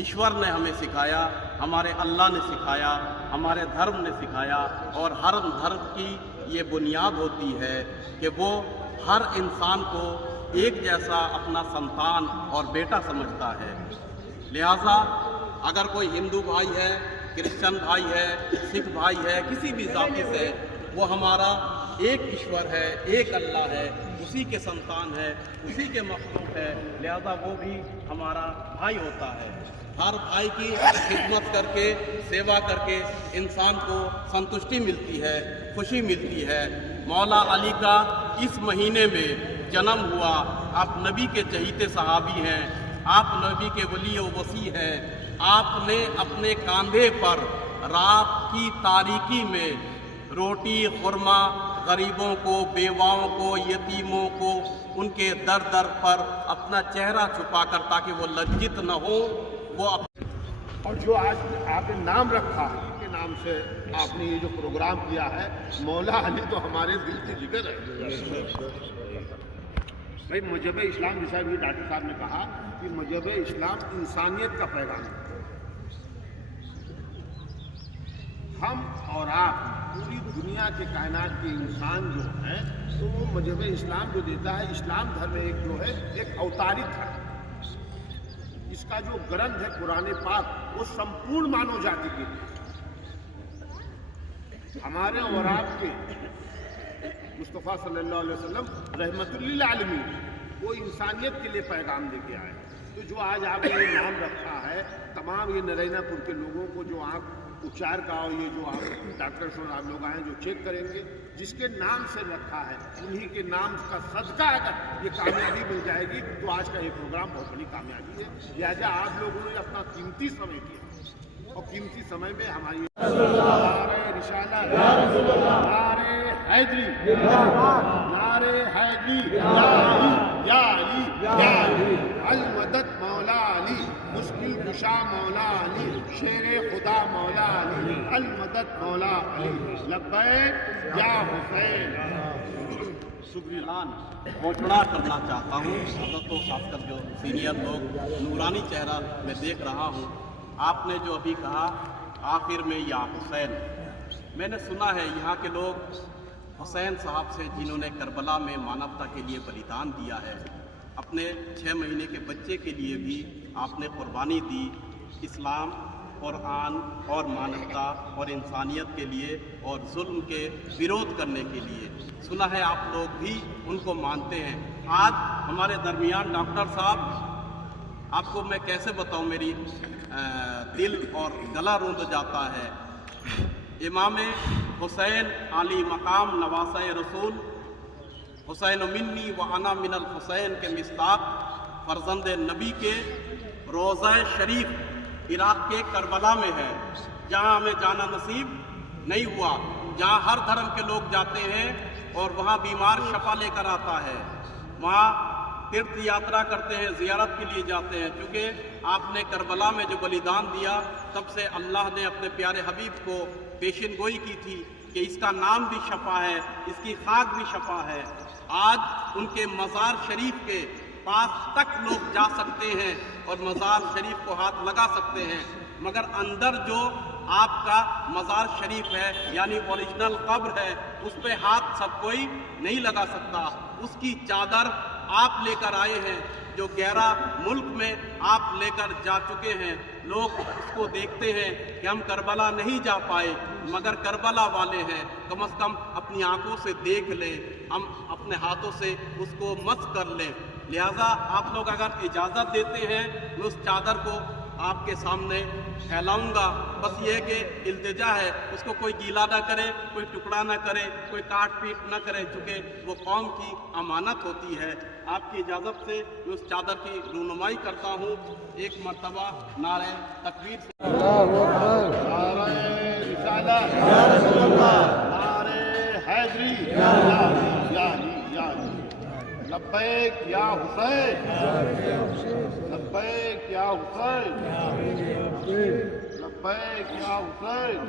ईश्वर ने हमें सिखाया, हमारे अल्लाह ने सिखाया, हमारे धर्म ने सिखाया, और हर धर्म की ये बुनियाद होती है कि वो हर इंसान को एक जैसा अपना संतान और बेटा समझता है। लिहाजा अगर कोई हिंदू भाई है, क्रिश्चियन भाई है, सिख भाई है, किसी भी जाति से, वो हमारा एक ईश्वर है, एक अल्लाह है, उसी के संतान है, उसी के मखलूक है, लिहाजा वो भी हमारा भाई होता है। हर भाई की खिदमत करके, सेवा करके इंसान को संतुष्टि मिलती है, खुशी मिलती है। मौला अली का इस महीने में जन्म हुआ। आप नबी के चहीते सहाबी हैं, आप नबी के वली व वसी हैं। आपने अपने कंधे पर रात की तारीकी में रोटी खुरमा गरीबों को, बेवाओं को, यतीमों को उनके दर दर पर अपना चेहरा छुपाकर, ताकि वो लज्जित न हो, वो और जो आज आपने नाम रखा है के नाम से आपने ये जो प्रोग्राम किया है, मौला अली तो हमारे दिल के जिगर है भाई। मजहब इस्लाम, जैसा भी डॉक्टर साहब ने कहा कि मजहब इस्लाम इंसानियत का पैगाम है। हम और आप पूरी दुनिया के कायनात के इंसान जो हैं, तो वो मजहब इस्लाम जो देता है, इस्लाम धर्म एक जो है एक अवतारित है। इसका जो ग्रंथ है कुरान पाक, वो संपूर्ण मानव जाति के लिए, हमारे और आपके मुस्तफ़ा सल्लल्लाहु अलैहि वसल्लम रहमतुल लिल आलमीन, वो इंसानियत के लिए पैगाम देके आए। तो जो आज आपने ये नाम रखा है, तमाम ये नरैनापुर के लोगों को जो आँख उपचार का, और ये जो आप डॉक्टर्स और आप लोग आए जो चेक करेंगे, जिसके नाम से रखा है, उन्हीं के नाम का सदका अगर ये कामयाबी मिल जाएगी, तो आज का ये प्रोग्राम बहुत बड़ी कामयाबी है। लिहाजा आप लोगों ने अपना कीमती समय दिया, और कीमती समय में हमारी नारे रिसालत, नारे हैदरी, नारे हैदरी, या अली, या अली, अल मदद मौला अली, मुश्किल कुशा मौला अली, शेरे खुदा मौला अली, अल मदद मौला अली, लब्बैक या हुसैन। शुक्रिया घोषणा करना चाहता हूँ। हज़रत खासकर जो सीनियर लोग, नूरानी चेहरा मैं देख रहा हूँ, आपने जो अभी कहा आखिर में या हुसैन, मैंने सुना है यहाँ के लोग हुसैन साहब से, जिन्होंने करबला में मानवता के लिए बलिदान दिया है, अपने 6 महीने के बच्चे के लिए भी आपने कुर्बानी दी, इस्लाम, कुरान और मानवता और इंसानियत के लिए और जुल्म के विरोध करने के लिए। सुना है आप लोग भी उनको मानते हैं। आज हमारे दरमियान डॉक्टर साहब, आपको मैं कैसे बताऊं, मेरी दिल और गला रूंध जाता है। इमाम हुसैन अली मकाम नवासा रसूल, हुसैन मिन्नी व अना मिनल हुसैन के मिस्ताक फर्जंद नबी के रोज़ा शरीफ इराक़ के करबला में है, जहाँ हमें जाना नसीब नहीं हुआ, जहाँ हर धर्म के लोग जाते हैं और वहाँ बीमार शफा लेकर आता है, वहाँ तीर्थ यात्रा करते हैं, ज़ियारत के लिए जाते हैं। क्योंकि आपने करबला में जो बलिदान दिया, तब से अल्लाह ने अपने प्यारे हबीब को पेशिन गोई की थी कि इसका नाम भी शफा है, इसकी खाक भी शफा है। आज उनके मज़ार शरीफ के पास तक लोग जा सकते हैं और मज़ार शरीफ को हाथ लगा सकते हैं, मगर अंदर जो आपका मज़ार शरीफ है, यानी ओरिजिनल कब्र है, उस पे हाथ सब कोई नहीं लगा सकता। उसकी चादर आप लेकर आए हैं, जो 11 मुल्क में आप लेकर जा चुके हैं। लोग उसको देखते हैं कि हम करबला नहीं जा पाए, मगर करबला वाले हैं, कम से कम अपनी आंखों से देख लें, हम अपने हाथों से उसको मस कर लें। लिहाजा आप लोग अगर इजाज़त देते हैं, मैं उस चादर को आपके सामने फैलाऊंगा। बस ये कि इल्तिजा है, उसको कोई गीला ना करे, कोई टुकड़ा ना करे, कोई काट पीट ना करे, चूँकि वो कौम की अमानत होती है। आपकी इजाज़त से मैं उस चादर की रूनुमाई करता हूँ। एक मरतबा नारे तकबीर से, नारे रिसालत, नारे हैदरी, या लब्बैक या हुसैन, लब्बैक या हुसैन, लब्बैक या हुसैन।